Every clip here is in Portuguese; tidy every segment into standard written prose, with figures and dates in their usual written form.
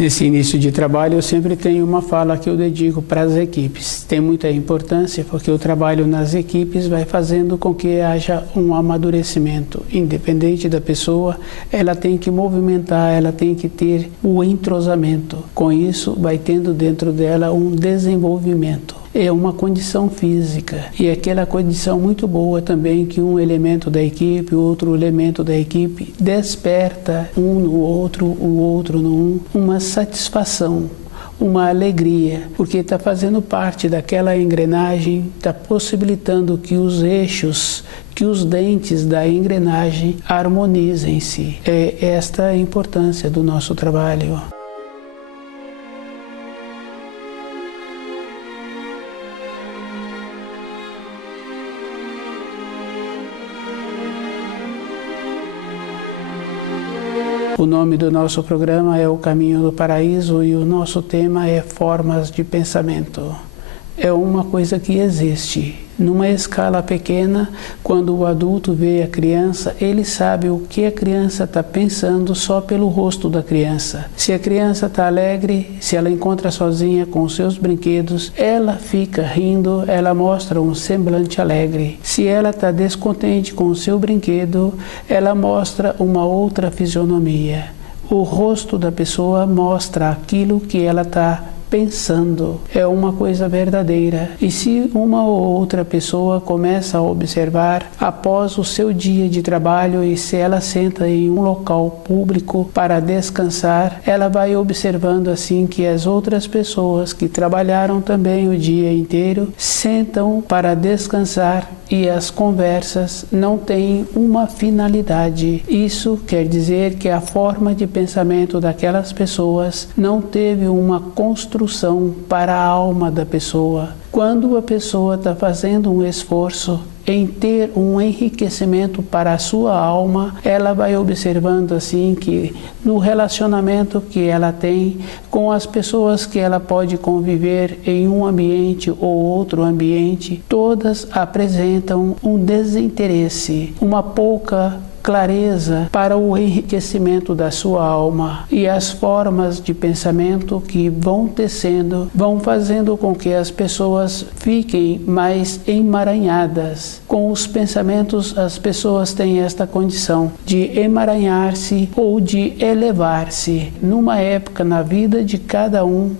Nesse início de trabalho, eu sempre tenho uma fala que eu dedico para as equipes. Tem muita importância porque o trabalho nas equipes vai fazendo com que haja um amadurecimento. Independente da pessoa, ela tem que movimentar, ela tem que ter o entrosamento. Com isso, vai tendo dentro dela um desenvolvimento. É uma condição física e é aquela condição muito boa também que um elemento da equipe, outro elemento da equipe desperta um no outro, o outro no um, uma satisfação, uma alegria, porque está fazendo parte daquela engrenagem, está possibilitando que os eixos, que os dentes da engrenagem harmonizem-se. É esta a importância do nosso trabalho. O nome do nosso programa é O Caminho do Paraíso e o nosso tema é Formas de Pensamento. É uma coisa que existe. Numa escala pequena, quando o adulto vê a criança, ele sabe o que a criança está pensando só pelo rosto da criança. Se a criança está alegre, se ela encontra sozinha com os seus brinquedos, ela fica rindo, ela mostra um semblante alegre. Se ela está descontente com o seu brinquedo, ela mostra uma outra fisionomia. O rosto da pessoa mostra aquilo que ela está pensando, é uma coisa verdadeira. E se uma ou outra pessoa começa a observar após o seu dia de trabalho e se ela senta em um local público para descansar, ela vai observando assim que as outras pessoas que trabalharam também o dia inteiro sentam para descansar e as conversas não têm uma finalidade. Isso quer dizer que a forma de pensamento daquelas pessoas não teve uma construção para a alma da pessoa. Quando a pessoa está fazendo um esforço em ter um enriquecimento para a sua alma, ela vai observando assim que no relacionamento que ela tem com as pessoas que ela pode conviver em um ambiente ou outro ambiente, todas apresentam um desinteresse, uma pouca clareza para o enriquecimento da sua alma, e as formas de pensamento que vão tecendo vão fazendo com que as pessoas fiquem mais emaranhadas. Com os pensamentos, as pessoas têm esta condição de emaranhar-se ou de elevar-se. Numa época na vida de cada um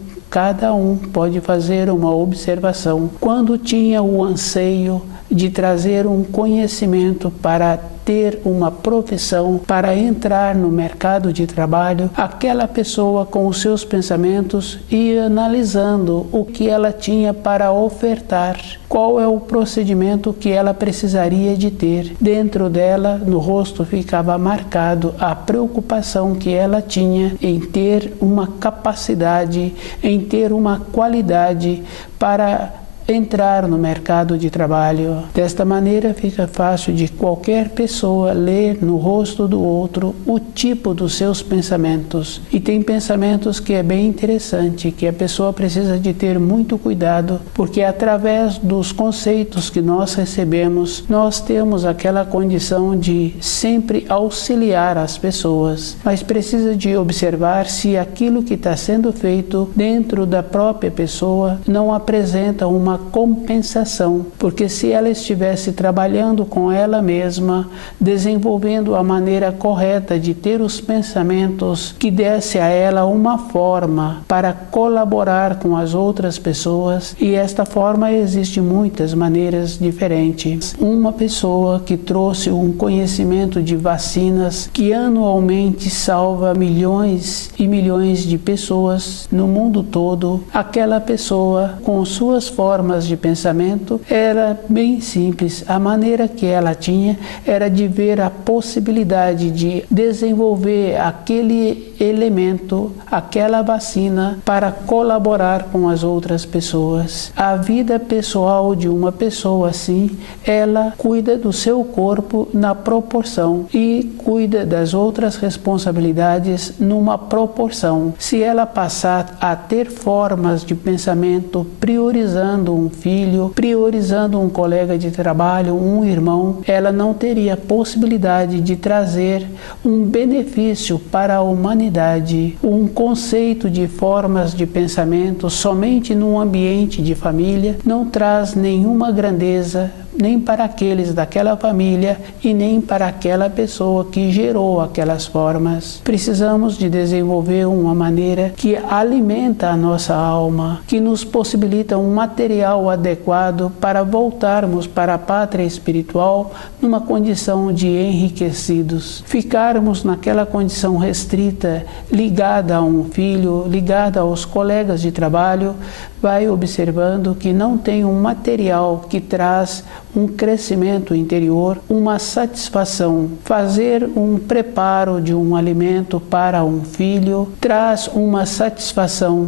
pode fazer uma observação. Quando tinha o anseio de trazer um conhecimento para ter uma profissão, para entrar no mercado de trabalho, aquela pessoa com os seus pensamentos ia analisando o que ela tinha para ofertar, qual é o procedimento que ela precisaria de ter. Dentro dela, no rosto, ficava marcado a preocupação que ela tinha em ter uma capacidade, em ter uma qualidade para entrar no mercado de trabalho. Desta maneira fica fácil de qualquer pessoa ler no rosto do outro o tipo dos seus pensamentos. E tem pensamentos que é bem interessante, que a pessoa precisa de ter muito cuidado, porque através dos conceitos que nós recebemos, nós temos aquela condição de sempre auxiliar as pessoas, mas precisa de observar se aquilo que está sendo feito dentro da própria pessoa não apresenta uma compensação, porque se ela estivesse trabalhando com ela mesma, desenvolvendo a maneira correta de ter os pensamentos que desse a ela uma forma para colaborar com as outras pessoas, e esta forma existe muitas maneiras diferentes. Uma pessoa que trouxe um conhecimento de vacinas que anualmente salva milhões e milhões de pessoas no mundo todo, aquela pessoa com suas formas de pensamento era bem simples. A maneira que ela tinha era de ver a possibilidade de desenvolver aquele elemento, aquela vacina, para colaborar com as outras pessoas. A vida pessoal de uma pessoa assim, ela cuida do seu corpo na proporção e cuida das outras responsabilidades numa proporção. Se ela passar a ter formas de pensamento priorizando priorizando um filho, priorizando um colega de trabalho, um irmão, ela não teria possibilidade de trazer um benefício para a humanidade. Um conceito de formas de pensamento somente num ambiente de família não traz nenhuma grandeza, nem para aqueles daquela família e nem para aquela pessoa que gerou aquelas formas. Precisamos de desenvolver uma maneira que alimenta a nossa alma, que nos possibilita um material adequado para voltarmos para a pátria espiritual numa condição de enriquecidos. Ficarmos naquela condição restrita, ligada a um filho, ligada aos colegas de trabalho, vai observando que não tem um material que traz um crescimento interior, uma satisfação. Fazer um preparo de um alimento para um filho traz uma satisfação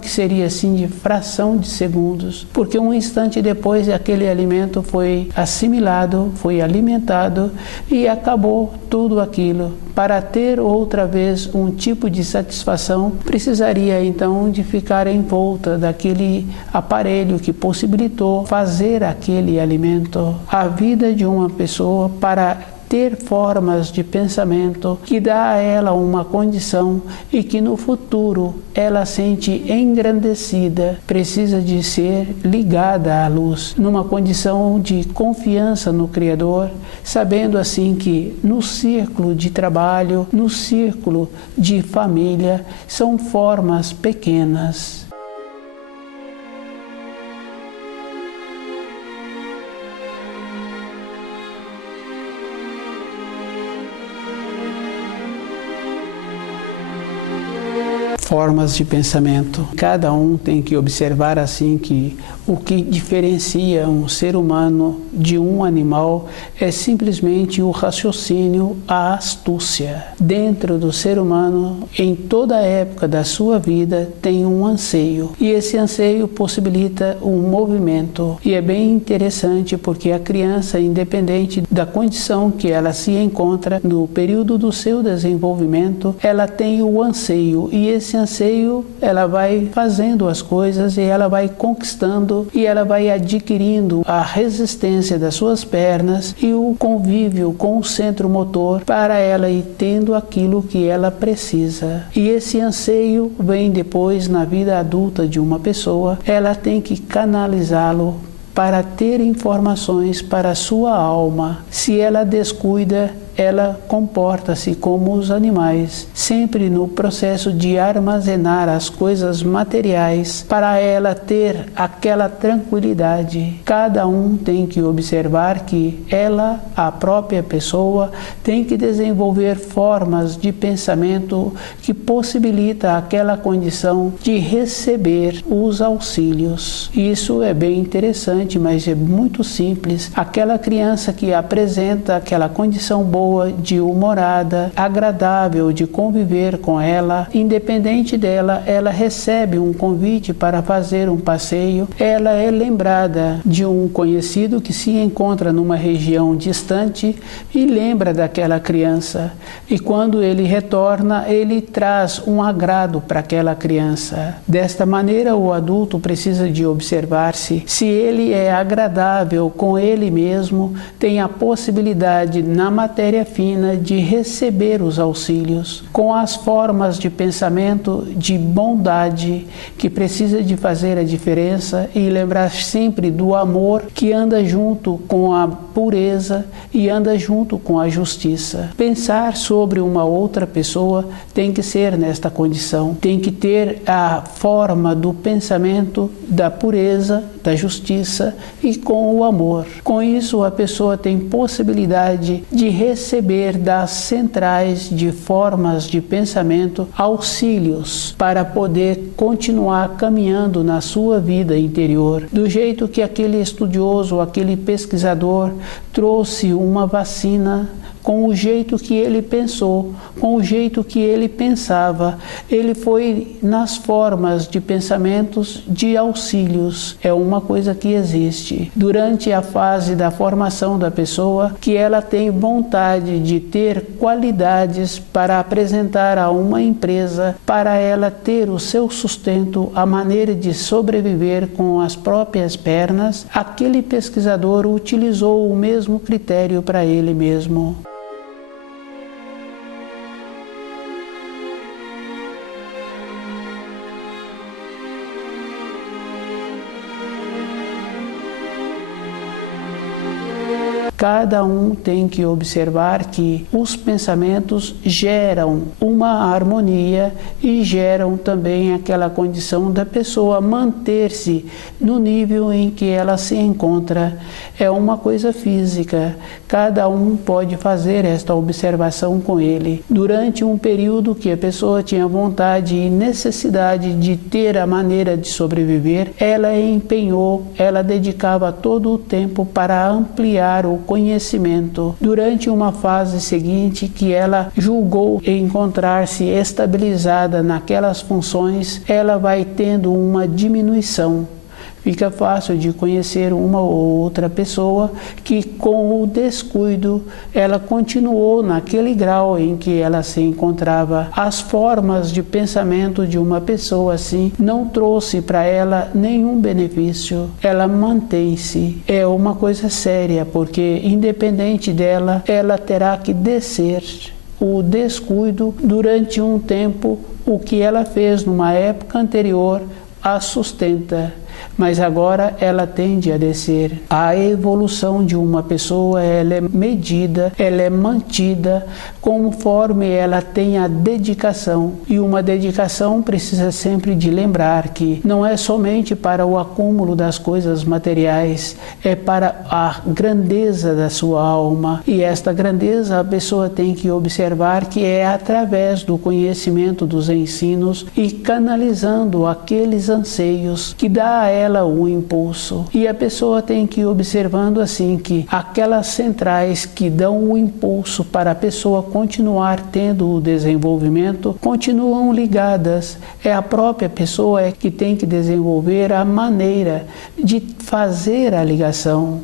que seria assim de fração de segundos, porque um instante depois aquele alimento foi assimilado, foi alimentado e acabou tudo aquilo. Para ter outra vez um tipo de satisfação, precisaria então de ficar em volta daquele aparelho que possibilitou fazer aquele alimento. A vida de uma pessoa, para ter formas de pensamento que dá a ela uma condição e que no futuro ela sente engrandecida, precisa de ser ligada à luz, numa condição de confiança no Criador, sabendo assim que no círculo de trabalho, no círculo de família, são formas pequenas. Formas de pensamento. Cada um tem que observar assim que o que diferencia um ser humano de um animal é simplesmente o raciocínio, a astúcia. Dentro do ser humano, em toda a época da sua vida, tem um anseio. E esse anseio possibilita um movimento. E é bem interessante porque a criança, independente da condição que ela se encontra, no período do seu desenvolvimento, ela tem o anseio. E esse anseio, ela vai fazendo as coisas e ela vai conquistando e ela vai adquirindo a resistência das suas pernas e o convívio com o centro motor para ela ir tendo aquilo que ela precisa. E esse anseio vem depois na vida adulta de uma pessoa, ela tem que canalizá-lo para ter informações para a sua alma. Se ela descuida, ela comporta-se como os animais, sempre no processo de armazenar as coisas materiais para ela ter aquela tranquilidade. Cada um tem que observar que ela, a própria pessoa, tem que desenvolver formas de pensamento que possibilita aquela condição de receber os auxílios. Isso é bem interessante, mas é muito simples. Aquela criança que apresenta aquela condição boa de humorada, agradável de conviver com ela, independente dela, ela recebe um convite para fazer um passeio, ela é lembrada de um conhecido que se encontra numa região distante e lembra daquela criança. E quando ele retorna, ele traz um agrado para aquela criança. Desta maneira, o adulto precisa de observar-se se ele é agradável com ele mesmo, tem a possibilidade na matéria fina de receber os auxílios, com as formas de pensamento de bondade que precisa de fazer a diferença e lembrar sempre do amor que anda junto com a pureza e anda junto com a justiça. Pensar sobre uma outra pessoa tem que ser nesta condição, tem que ter a forma do pensamento da pureza, da justiça e com o amor. Com isso, a pessoa tem possibilidade de receber das centrais de formas de pensamento auxílios para poder continuar caminhando na sua vida interior. Do jeito que aquele estudioso, aquele pesquisador trouxe uma vacina com o jeito que ele pensou, com o jeito que ele pensava. Ele foi nas formas de pensamentos de auxílios. É uma coisa que existe. Durante a fase da formação da pessoa, que ela tem vontade de ter qualidades para apresentar a uma empresa, para ela ter o seu sustento, a maneira de sobreviver com as próprias pernas, aquele pesquisador utilizou o mesmo critério para ele mesmo. Cada um tem que observar que os pensamentos geram uma harmonia e geram também aquela condição da pessoa manter-se no nível em que ela se encontra. É uma coisa física. Cada um pode fazer esta observação com ele. Durante um período que a pessoa tinha vontade e necessidade de ter a maneira de sobreviver, ela empenhou, ela dedicava todo o tempo para ampliar o conhecimento. Durante uma fase seguinte que ela julgou encontrar-se estabilizada naquelas funções, ela vai tendo uma diminuição. Fica fácil de conhecer uma ou outra pessoa que, com o descuido, ela continuou naquele grau em que ela se encontrava. As formas de pensamento de uma pessoa assim não trouxe para ela nenhum benefício. Ela mantém-se. É uma coisa séria, porque independente dela, ela terá que descer. O descuido, durante um tempo, o que ela fez numa época anterior, a sustenta. Mas agora ela tende a descer. A evolução de uma pessoa, ela é medida, ela é mantida conforme ela tem a dedicação. E uma dedicação precisa sempre de lembrar que não é somente para o acúmulo das coisas materiais, é para a grandeza da sua alma. E esta grandeza a pessoa tem que observar que é através do conhecimento dos ensinos e canalizando aqueles anseios que dá a ela o impulso. E a pessoa tem que ir observando assim que aquelas centrais que dão o impulso para a pessoa continuar tendo o desenvolvimento continuam ligadas. É a própria pessoa que tem que desenvolver a maneira de fazer a ligação.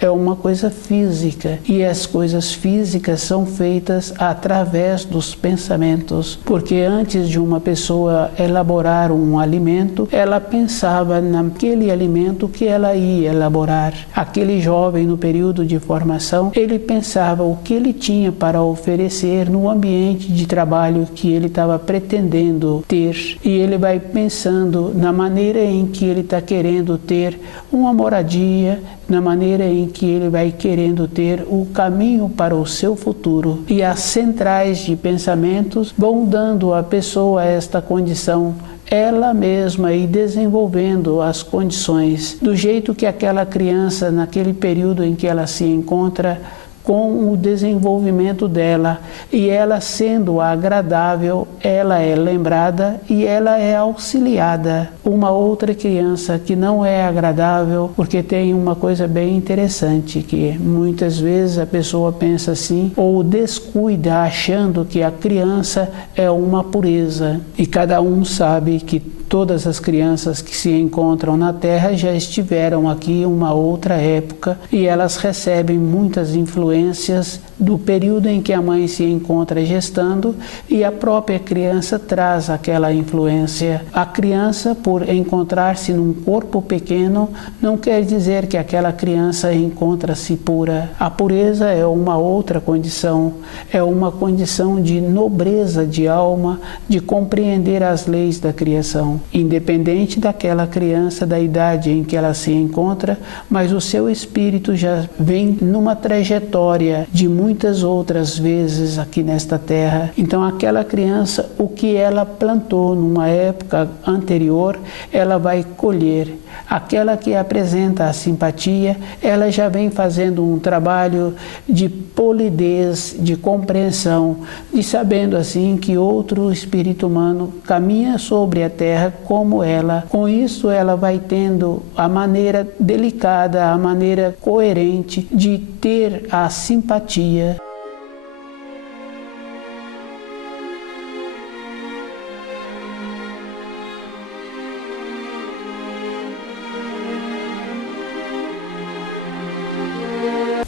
É uma coisa física e as coisas físicas são feitas através dos pensamentos, porque antes de uma pessoa elaborar um alimento, ela pensava naquele alimento que ela ia elaborar. Aquele jovem no período de formação, ele pensava o que ele tinha para oferecer no ambiente de trabalho que ele estava pretendendo ter, e ele vai pensando na maneira em que ele está querendo ter uma moradia, na maneira em que ele vai querendo ter o caminho para o seu futuro. E as centrais de pensamentos vão dando à pessoa esta condição, ela mesma, e desenvolvendo as condições do jeito que aquela criança, naquele período em que ela se encontra, com o desenvolvimento dela, e ela sendo agradável, ela é lembrada e ela é auxiliada. Uma outra criança que não é agradável, porque tem uma coisa bem interessante, que muitas vezes a pessoa pensa assim, ou descuida achando que a criança é uma pureza, e cada um sabe que todas as crianças que se encontram na Terra já estiveram aqui uma outra época e elas recebem muitas influências do período em que a mãe se encontra gestando, e a própria criança traz aquela influência. A criança, por encontrar-se num corpo pequeno, não quer dizer que aquela criança encontra-se pura. A pureza é uma outra condição, é uma condição de nobreza de alma, de compreender as leis da criação. Independente daquela criança, da idade em que ela se encontra, mas o seu espírito já vem numa trajetória de muitas outras vezes aqui nesta terra. Então aquela criança, o que ela plantou numa época anterior, ela vai colher. Aquela que apresenta a simpatia, ela já vem fazendo um trabalho de polidez, de compreensão, de sabendo assim que outro espírito humano caminha sobre a terra como ela. Com isso ela vai tendo a maneira delicada, a maneira coerente de ter a simpatia.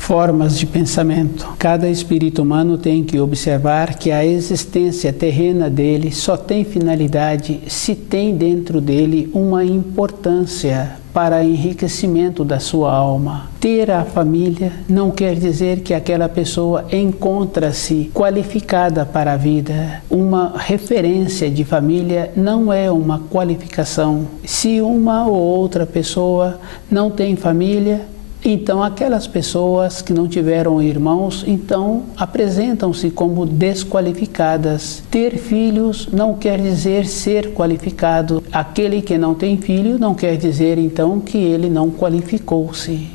Formas de pensamento. Cada espírito humano tem que observar que a existência terrena dele só tem finalidade se tem dentro dele uma importância para enriquecimento da sua alma. Ter a família não quer dizer que aquela pessoa encontra-se qualificada para a vida. Uma referência de família não é uma qualificação. Se uma ou outra pessoa não tem família, então aquelas pessoas que não tiveram irmãos, então apresentam-se como desqualificadas. Ter filhos não quer dizer ser qualificado. Aquele que não tem filho não quer dizer então que ele não qualificou-se.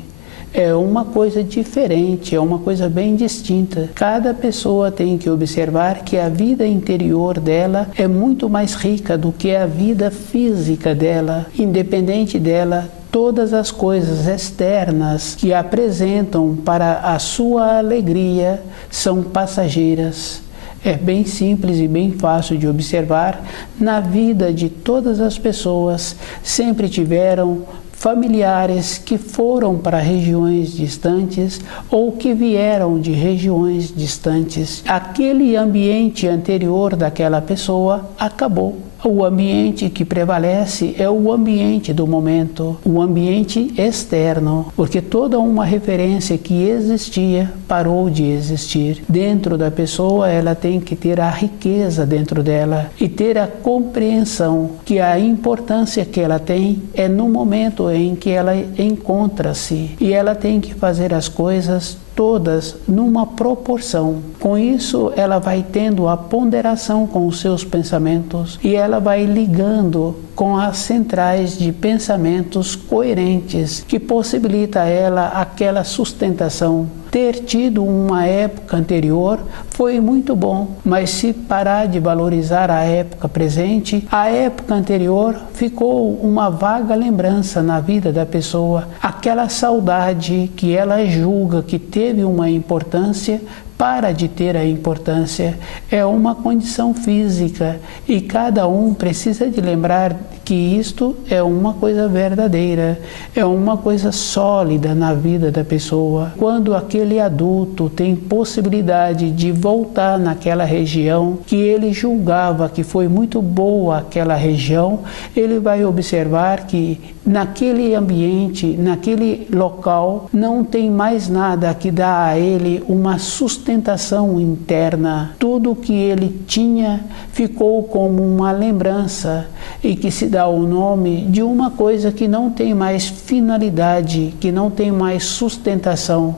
É uma coisa diferente, é uma coisa bem distinta. Cada pessoa tem que observar que a vida interior dela é muito mais rica do que a vida física dela. Independente dela, todas as coisas externas que apresentam para a sua alegria são passageiras. É bem simples e bem fácil de observar. Na vida de todas as pessoas, sempre tiveram familiares que foram para regiões distantes ou que vieram de regiões distantes. Aquele ambiente anterior daquela pessoa acabou. O ambiente que prevalece é o ambiente do momento, o ambiente externo, porque toda uma referência que existia parou de existir. Dentro da pessoa, ela tem que ter a riqueza dentro dela e ter a compreensão que a importância que ela tem é no momento em que ela encontra-se, e ela tem que fazer as coisas todas numa proporção. Com isso, ela vai tendo a ponderação com os seus pensamentos e ela vai ligando com as centrais de pensamentos coerentes que possibilita a ela aquela sustentação. Ter tido uma época anterior foi muito bom, mas se parar de valorizar a época presente, a época anterior ficou uma vaga lembrança na vida da pessoa. Aquela saudade que ela julga que teve uma importância, para de ter a importância. É uma condição física e cada um precisa de lembrar que isto é uma coisa verdadeira, é uma coisa sólida na vida da pessoa. Quando aquele adulto tem possibilidade de voltar naquela região que ele julgava que foi muito boa aquela região, ele vai observar que naquele ambiente, naquele local, não tem mais nada que dá a ele uma sustentação interna. Tudo que ele tinha ficou como uma lembrança e que se dá o nome de uma coisa que não tem mais finalidade, que não tem mais sustentação.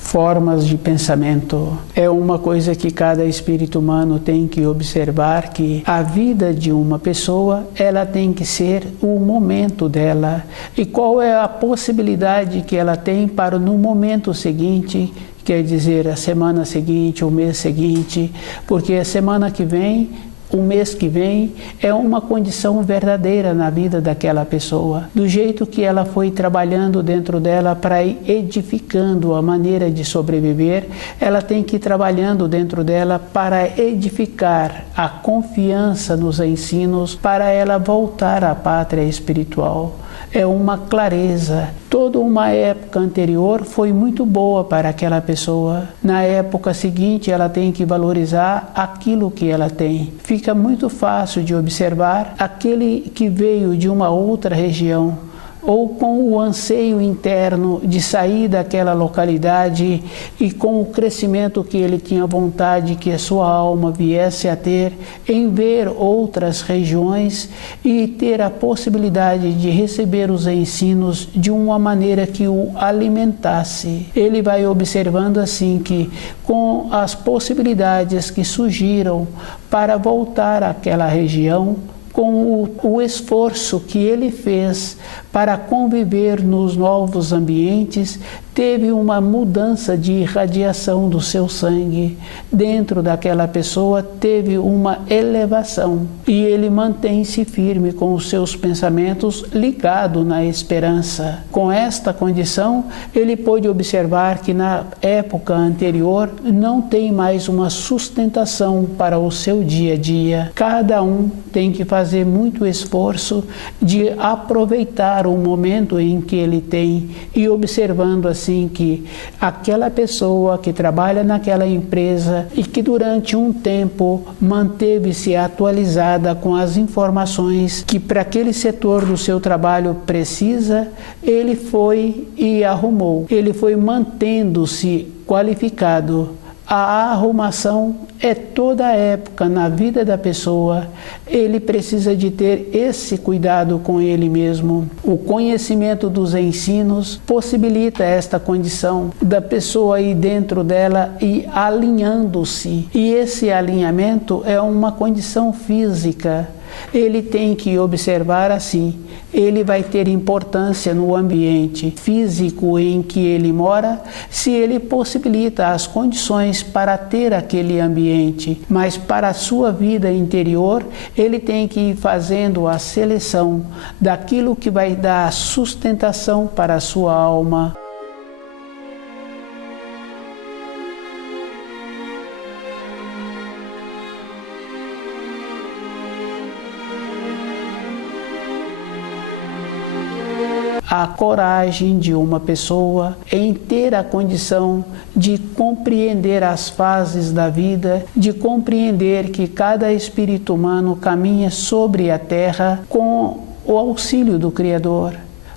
Formas de pensamento. É uma coisa que cada espírito humano tem que observar, que a vida de uma pessoa, ela tem que ser o momento dela. E qual é a possibilidade que ela tem para no momento seguinte, quer dizer, a semana seguinte, o mês seguinte, porque a semana que vem, o mês que vem é uma condição verdadeira na vida daquela pessoa. Do jeito que ela foi trabalhando dentro dela para ir edificando a maneira de sobreviver, ela tem que ir trabalhando dentro dela para edificar a confiança nos ensinos, para ela voltar à pátria espiritual. É uma clareza. Toda uma época anterior foi muito boa para aquela pessoa. Na época seguinte, ela tem que valorizar aquilo que ela tem. Fica muito fácil de observar aquele que veio de uma outra região, ou com o anseio interno de sair daquela localidade e com o crescimento que ele tinha vontade que a sua alma viesse a ter, em ver outras regiões e ter a possibilidade de receber os ensinos de uma maneira que o alimentasse. Ele vai observando assim que, com as possibilidades que surgiram para voltar àquela região, com o esforço que ele fez para conviver nos novos ambientes, teve uma mudança de irradiação do seu sangue. Dentro daquela pessoa teve uma elevação e ele mantém-se firme com os seus pensamentos ligado na esperança. Com esta condição, ele pôde observar que na época anterior não tem mais uma sustentação para o seu dia a dia. Cada um tem que fazer muito esforço de aproveitar o momento em que ele tem e observando assim que aquela pessoa que trabalha naquela empresa e que durante um tempo manteve-se atualizada com as informações que para aquele setor do seu trabalho precisa, ele foi e arrumou. Ele foi mantendo-se qualificado. A arrumação é toda a época na vida da pessoa. Ele precisa de ter esse cuidado com ele mesmo. O conhecimento dos ensinos possibilita esta condição da pessoa ir dentro dela e alinhando-se. E esse alinhamento é uma condição física. Ele tem que observar assim, ele vai ter importância no ambiente físico em que ele mora, se ele possibilita as condições para ter aquele ambiente, mas para a sua vida interior, ele tem que ir fazendo a seleção daquilo que vai dar sustentação para a sua alma. A coragem de uma pessoa em ter a condição de compreender as fases da vida, de compreender que cada espírito humano caminha sobre a terra com o auxílio do Criador,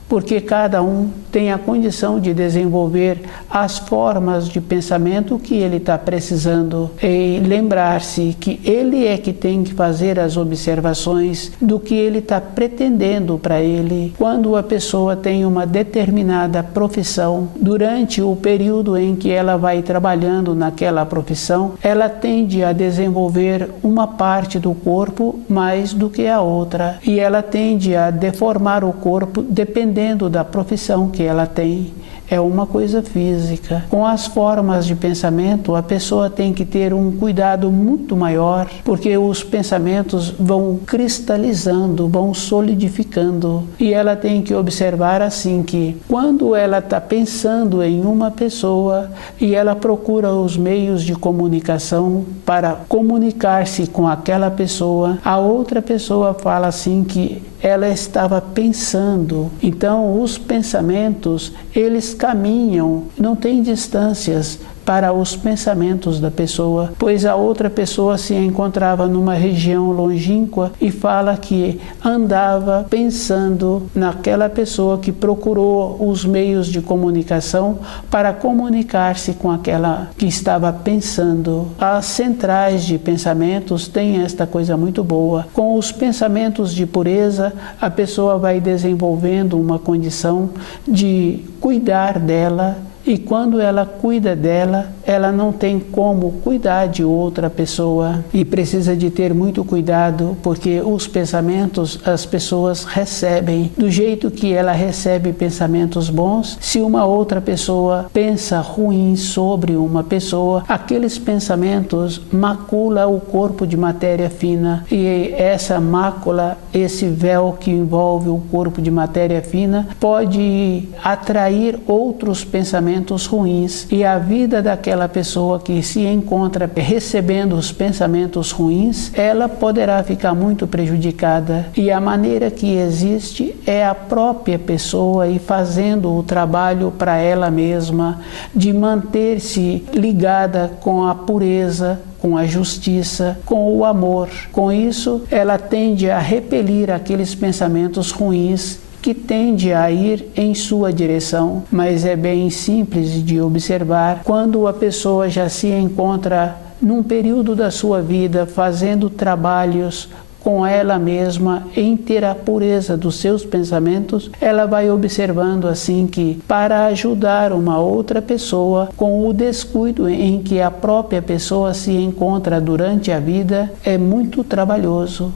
porque cada um tem a condição de desenvolver as formas de pensamento que ele está precisando e lembrar-se que ele é que tem que fazer as observações do que ele está pretendendo para ele. Quando a pessoa tem uma determinada profissão, durante o período em que ela vai trabalhando naquela profissão, ela tende a desenvolver uma parte do corpo mais do que a outra e ela tende a deformar o corpo dependendo da profissão que ela tem. É uma coisa física. Com as formas de pensamento, a pessoa tem que ter um cuidado muito maior, porque os pensamentos vão cristalizando, vão solidificando. E ela tem que observar assim que, quando ela está pensando em uma pessoa e ela procura os meios de comunicação para comunicar-se com aquela pessoa, a outra pessoa fala assim que ela estava pensando. Então, os pensamentos, eles caminham, não tem distâncias para os pensamentos da pessoa, pois a outra pessoa se encontrava numa região longínqua e fala que andava pensando naquela pessoa que procurou os meios de comunicação para comunicar-se com aquela que estava pensando. As centrais de pensamentos têm esta coisa muito boa. Com os pensamentos de pureza, a pessoa vai desenvolvendo uma condição de cuidar dela. E quando ela cuida dela, ela não tem como cuidar de outra pessoa. E precisa de ter muito cuidado, porque os pensamentos as pessoas recebem. Do jeito que ela recebe pensamentos bons, se uma outra pessoa pensa ruim sobre uma pessoa, aqueles pensamentos maculam o corpo de matéria fina. E essa mácula, esse véu que envolve o corpo de matéria fina, pode atrair outros pensamentos ruins, e a vida daquela pessoa que se encontra recebendo os pensamentos ruins, ela poderá ficar muito prejudicada. E a maneira que existe é a própria pessoa ir fazendo o trabalho para ela mesma, de manter-se ligada com a pureza, com a justiça, com o amor. Com isso, ela tende a repelir aqueles pensamentos ruins que tende a ir em sua direção, mas é bem simples de observar quando a pessoa já se encontra num período da sua vida fazendo trabalhos com ela mesma, em ter a pureza dos seus pensamentos, ela vai observando assim que, para ajudar uma outra pessoa, com o descuido em que a própria pessoa se encontra durante a vida, é muito trabalhoso.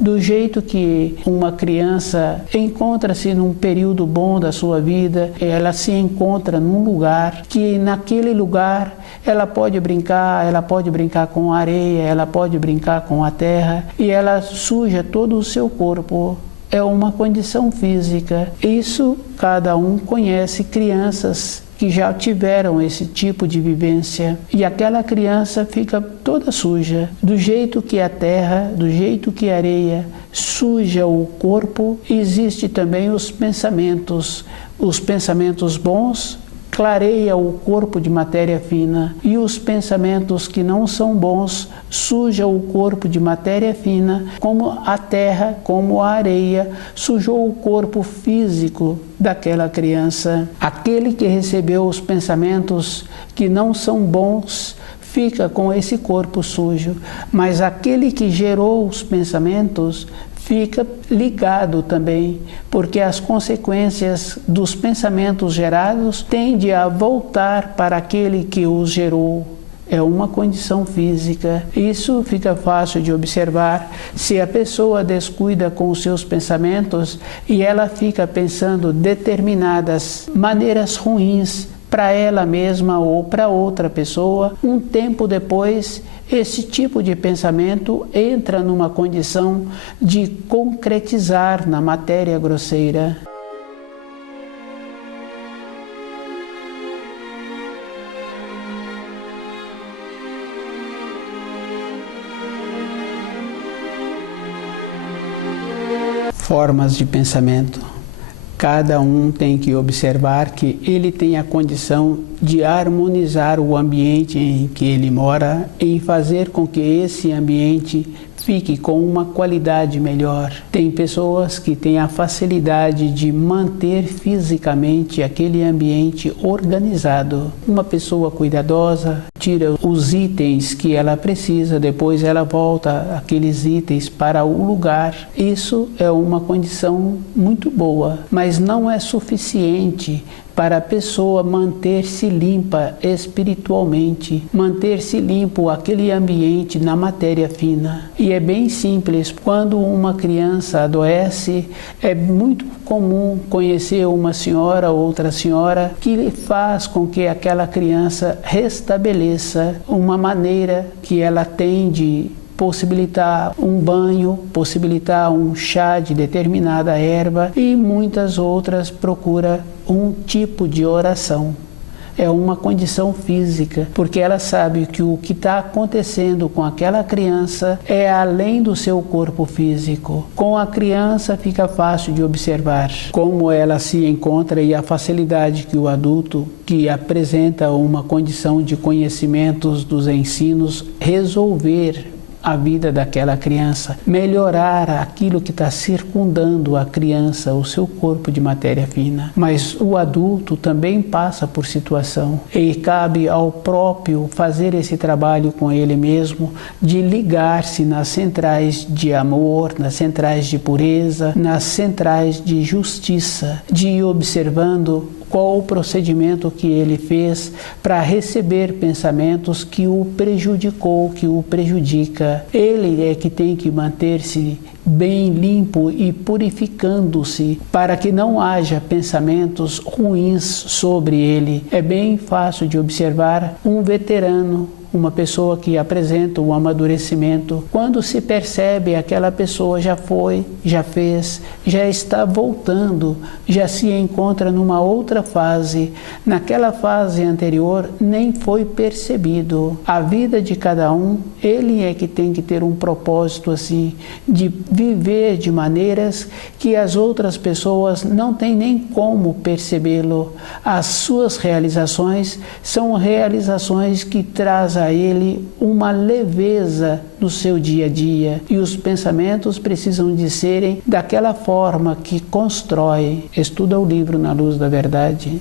do jeito que uma criança encontra-se num período bom da sua vida, ela se encontra num lugar que naquele lugar ela pode brincar com a areia, ela pode brincar com a terra e ela suja todo o seu corpo. É uma condição física. Isso cada um conhece crianças que já tiveram esse tipo de vivência e aquela criança fica toda suja. Do jeito que a terra, do jeito que a areia suja o corpo, existe também os pensamentos bons clareia o corpo de matéria fina e os pensamentos que não são bons sujam o corpo de matéria fina, como a terra, como a areia, sujou o corpo físico daquela criança. Aquele que recebeu os pensamentos que não são bons fica com esse corpo sujo, mas aquele que gerou os pensamentos fica ligado também, porque as consequências dos pensamentos gerados tendem a voltar para aquele que os gerou. É uma condição física. Isso fica fácil de observar se a pessoa descuida com os seus pensamentos e ela fica pensando determinadas maneiras ruins para ela mesma ou para outra pessoa. Um tempo depois, esse tipo de pensamento entra numa condição de concretizar na matéria grosseira. Formas de pensamento. Cada um tem que observar que ele tem a condição de harmonizar o ambiente em que ele mora, em fazer com que esse ambiente fique com uma qualidade melhor. Tem pessoas que têm a facilidade de manter fisicamente aquele ambiente organizado. Uma pessoa cuidadosa tira os itens que ela precisa, depois ela volta aqueles itens para o lugar. Isso é uma condição muito boa, mas não é suficiente para a pessoa manter-se limpa espiritualmente, manter-se limpo aquele ambiente na matéria fina. E é bem simples, quando uma criança adoece, é muito comum conhecer uma senhora ou outra senhora que faz com que aquela criança restabeleça uma maneira que ela tem de possibilitar um banho, possibilitar um chá de determinada erva e muitas outras procura um tipo de oração. É uma condição física, porque ela sabe que o que está acontecendo com aquela criança é além do seu corpo físico. Com a criança fica fácil de observar como ela se encontra e a facilidade que o adulto, que apresenta uma condição de conhecimentos dos ensinos, resolver a vida daquela criança, melhorar aquilo que está circundando a criança, o seu corpo de matéria fina. Mas o adulto também passa por situação e cabe ao próprio fazer esse trabalho com ele mesmo, de ligar-se nas centrais de amor, nas centrais de pureza, nas centrais de justiça, de ir observando qual o procedimento que ele fez para receber pensamentos que o prejudicou, que o prejudica. Ele é que tem que manter-se bem limpo e purificando-se para que não haja pensamentos ruins sobre ele. É bem fácil de observar um veterano, uma pessoa que apresenta um amadurecimento. Quando se percebe, aquela pessoa já foi, já fez, já está voltando, já se encontra numa outra fase. Naquela fase anterior nem foi percebido. A vida de cada um, ele é que tem que ter um propósito assim, de viver de maneiras que as outras pessoas não têm nem como percebê-lo. As suas realizações são realizações que trazem a ele uma leveza no seu dia a dia, e os pensamentos precisam de serem daquela forma que constrói. Estuda o livro Na Luz da Verdade.